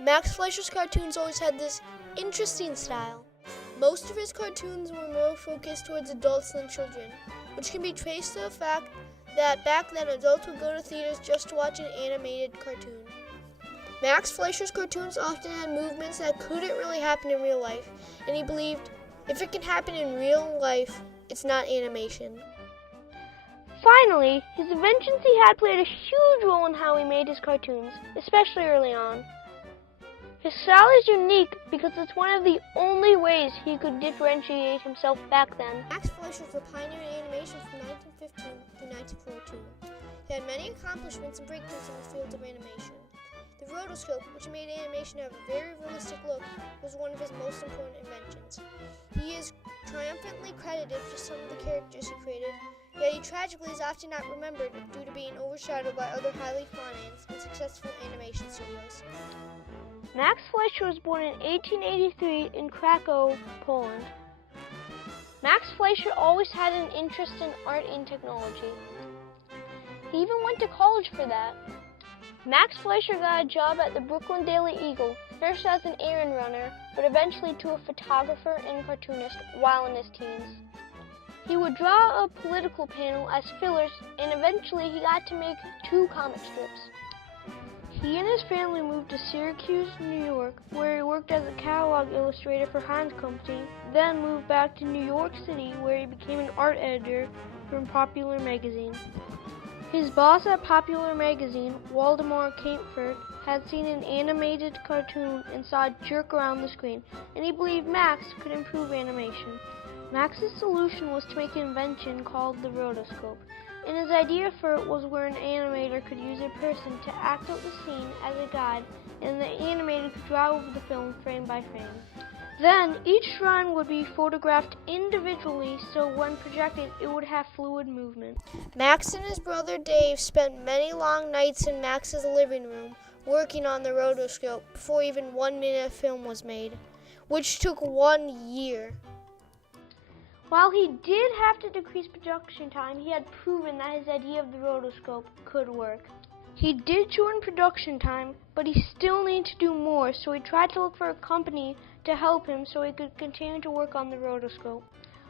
Max Fleischer's cartoons always had this interesting style. Most of his cartoons were more focused towards adults than children, which can be traced to the fact that back then adults would go to theaters just to watch an animated cartoon. Max Fleischer's cartoons often had movements that couldn't really happen in real life, and he believed if it can happen in real life, it's not animation. Finally, his inventions he had played a huge role in how he made his cartoons, especially early on. His style is unique because it's one of the only ways he could differentiate himself back then. Max Fleischer was a pioneer in animation from 1915 to 1942. He had many accomplishments and breakthroughs in the field of animation. The rotoscope, which made animation have a very realistic look, was one of his most important inventions. He is triumphantly credited for some of the characters he created, yet he tragically is often not remembered due to being overshadowed by other highly financed and successful animation studios. Max Fleischer was born in 1883 in Krakow, Poland. Max Fleischer always had an interest in art and technology. He even went to college for that. Max Fleischer got a job at the Brooklyn Daily Eagle, first as an errand runner, but eventually to a photographer and cartoonist while in his teens. He would draw a political panel as fillers, and eventually he got to make 2 comic strips. He and his family moved to Syracuse, New York, where he worked as a catalog illustrator for Heinz Company, then moved back to New York City, where he became an art editor for Popular Magazine. His boss at Popular Magazine, Waldemar Kaempfert, had seen an animated cartoon and saw it jerk around the screen, and he believed Max could improve animation. Max's solution was to make an invention called the rotoscope, and his idea for it was where an animator could use a person to act out the scene as a guide, and the animator could draw over the film frame by frame. Then, each drawing would be photographed individually, so when projected, it would have fluid movement. Max and his brother Dave spent many long nights in Max's living room working on the rotoscope before even 1 minute of film was made, which took 1 year. While he did have to decrease production time, he had proven that his idea of the rotoscope could work. He did shorten production time, but he still needed to do more, so he tried to look for a company to help him so he could continue to work on the rotoscope.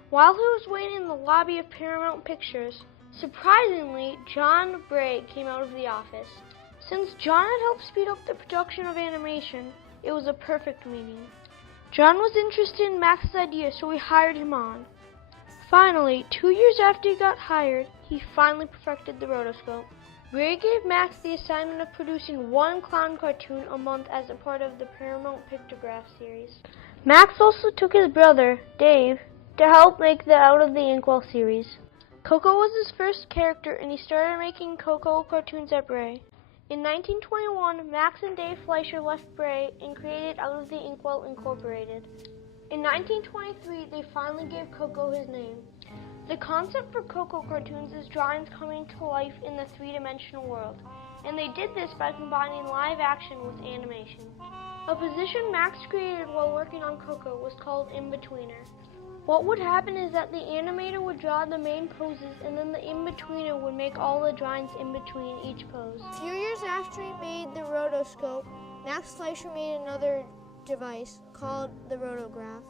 While he was waiting in the lobby of Paramount Pictures, surprisingly, John Bray came out of the office. Since John had helped speed up the production of animation, it was a perfect meeting. John was interested in Max's idea, so he hired him on. Finally, 2 years after he got hired, he finally perfected the rotoscope. Bray gave Max the assignment of producing 1 clown cartoon a month as a part of the Paramount Pictograph series. Max also took his brother, Dave, to help make the Out of the Inkwell series. Coco was his first character, and he started making Coco cartoons at Bray. In 1921, Max and Dave Fleischer left Bray and created Out of the Inkwell Incorporated. In 1923, they finally gave Coco his name. The concept for Coco cartoons is drawings coming to life in the 3-dimensional world, and they did this by combining live action with animation. A position Max created while working on Coco was called in-betweener. What would happen is that the animator would draw the main poses, and then the in-betweener would make all the drawings in between each pose. A few years after he made the rotoscope, Max Fleischer made another device called the rotograph.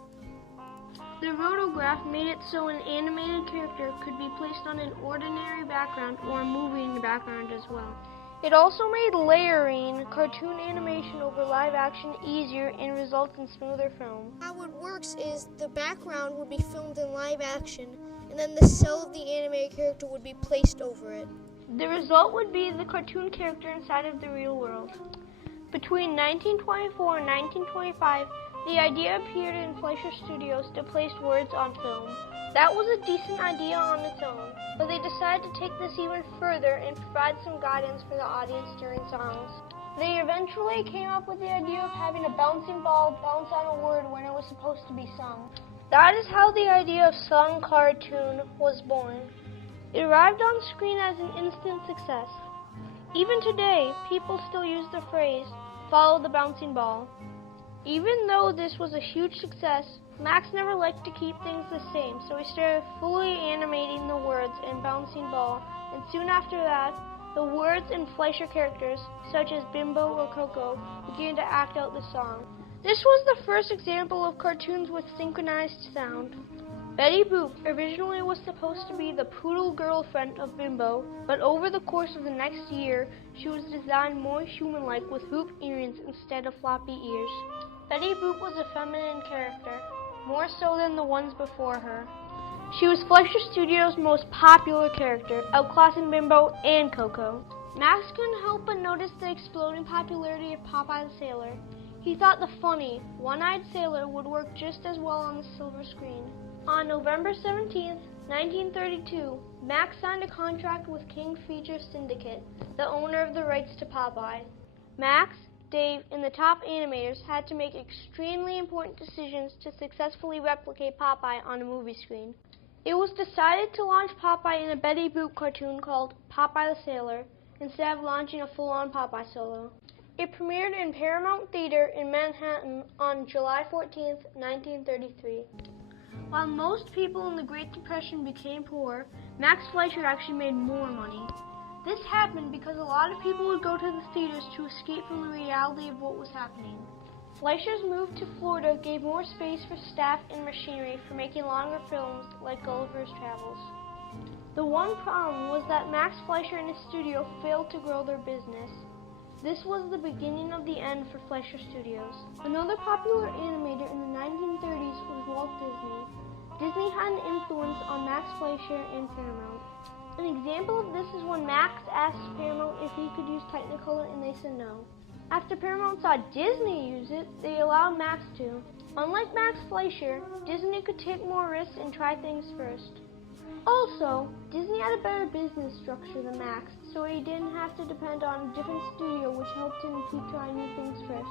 The rotograph made it so an animated character could be placed on an ordinary background or a moving background as well. It also made layering cartoon animation over live action easier and results in smoother film. How it works is the background would be filmed in live action, and then the cell of the animated character would be placed over it. The result would be the cartoon character inside of the real world. Between 1924 and 1925, the idea appeared in Fleischer Studios to place words on film. That was a decent idea on its own, but they decided to take this even further and provide some guidance for the audience during songs. They eventually came up with the idea of having a bouncing ball bounce on a word when it was supposed to be sung. That is how the idea of sung cartoon was born. It arrived on screen as an instant success. Even today, people still use the phrase, "follow the bouncing ball." Even though this was a huge success, Max never liked to keep things the same, so he started fully animating the words and bouncing ball, and soon after that, the words and Fleischer characters, such as Bimbo or Coco, began to act out the song. This was the first example of cartoons with synchronized sound. Betty Boop originally was supposed to be the poodle girlfriend of Bimbo, but over the course of the next year, she was designed more human-like with hoop earrings instead of floppy ears. Betty Boop was a feminine character, more so than the ones before her. She was Fleischer Studios' most popular character, outclassing Bimbo and Coco. Max couldn't help but notice the exploding popularity of Popeye the Sailor. He thought the funny, one-eyed sailor would work just as well on the silver screen. On November 17, 1932, Max signed a contract with King Feature Syndicate, the owner of the rights to Popeye. Max, Dave, and the top animators had to make extremely important decisions to successfully replicate Popeye on a movie screen. It was decided to launch Popeye in a Betty Boop cartoon called Popeye the Sailor, instead of launching a full-on Popeye solo. It premiered in Paramount Theater in Manhattan on July 14, 1933. While most people in the Great Depression became poor, Max Fleischer actually made more money. This happened because a lot of people would go to the theaters to escape from the reality of what was happening. Fleischer's move to Florida gave more space for staff and machinery for making longer films like Gulliver's Travels. The one problem was that Max Fleischer and his studio failed to grow their business. This was the beginning of the end for Fleischer Studios. Another popular animator in the 1930s was Walt Disney. Disney had an influence on Max Fleischer and Paramount. An example of this is when Max asked Paramount if he could use Technicolor and they said no. After Paramount saw Disney use it, they allowed Max to. Unlike Max Fleischer, Disney could take more risks and try things first. Also, Disney had a better business structure than Max, so he didn't have to depend on a different studio, which helped him keep trying new things first.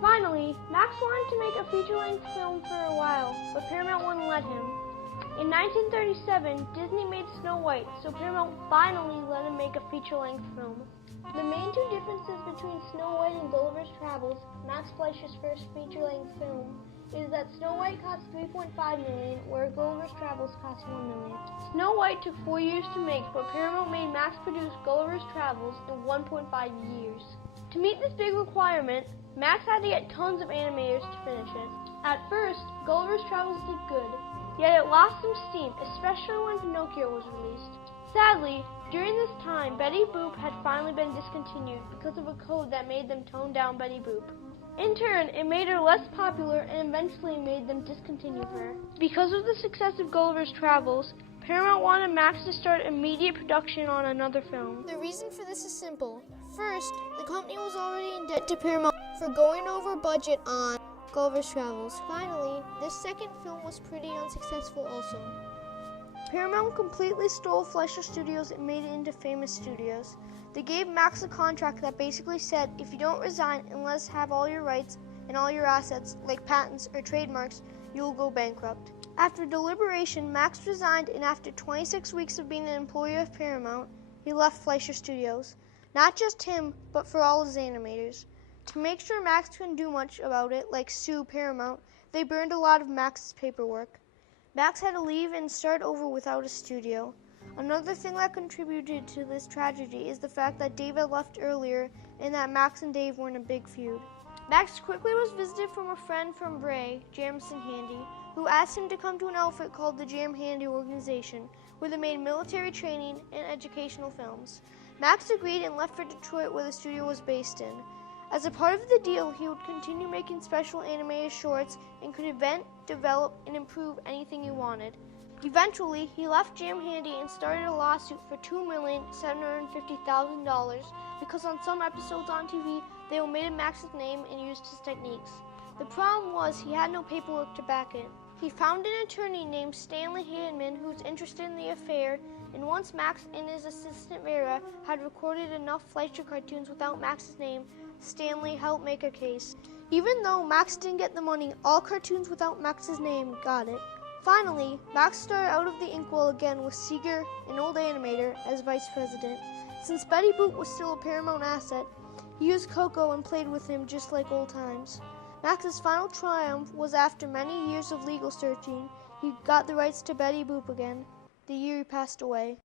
Finally, Max wanted to make a feature-length film for a while, but Paramount wouldn't let him. In 1937, Disney made Snow White, so Paramount finally let him make a feature-length film. The main two differences between Snow White and Gulliver's Travels, Max Fleischer's first feature-length film, is that Snow White cost $3.5 million, where Gulliver's Travels cost $1 million. Snow White took 4 years to make, but Paramount made mass-produce Gulliver's Travels in 1.5 years. To meet this big requirement, Max had to get tons of animators to finish it. At first, Gulliver's Travels did good, yet it lost some steam, especially when Pinocchio was released. Sadly, during this time, Betty Boop had finally been discontinued because of a code that made them tone down Betty Boop. In turn, it made her less popular and eventually made them discontinue her. Because of the success of Gulliver's Travels, Paramount wanted Max to start immediate production on another film. The reason for this is simple. First, the company was already in debt to Paramount for going over budget on Gulliver's Travels. Finally, this second film was pretty unsuccessful also. Paramount completely stole Fleischer Studios and made it into Famous Studios. They gave Max a contract that basically said, if you don't resign and let us have all your rights and all your assets, like patents or trademarks, you will go bankrupt. After deliberation, Max resigned, and after 26 weeks of being an employee of Paramount, he left Fleischer Studios. Not just him, but for all his animators. To make sure Max couldn't do much about it, like sue Paramount, they burned a lot of Max's paperwork. Max had to leave and start over without a studio. Another thing that contributed to this tragedy is the fact that Dave had left earlier and that Max and Dave were in a big feud. Max quickly was visited from a friend from Bray, Jamison Handy, who asked him to come to an outfit called the Jam Handy Organization, where they made military training and educational films. Max agreed and left for Detroit, where the studio was based in. As a part of the deal, he would continue making special animated shorts and could invent, develop, and improve anything he wanted. Eventually, he left Jam Handy and started a lawsuit for $2,750,000 because on some episodes on TV, they omitted Max's name and used his techniques. The problem was he had no paperwork to back it. He found an attorney named Stanley Hanman who was interested in the affair, and once Max and his assistant Vera had recorded enough Fleischer cartoons without Max's name, Stanley helped make a case. Even though Max didn't get the money, all cartoons without Max's name got it. Finally, Max started out of the inkwell again with Seeger, an old animator, as vice president. Since Betty Boop was still a Paramount asset, he used Coco and played with him just like old times. Max's final triumph was after many years of legal searching, he got the rights to Betty Boop again, the year he passed away.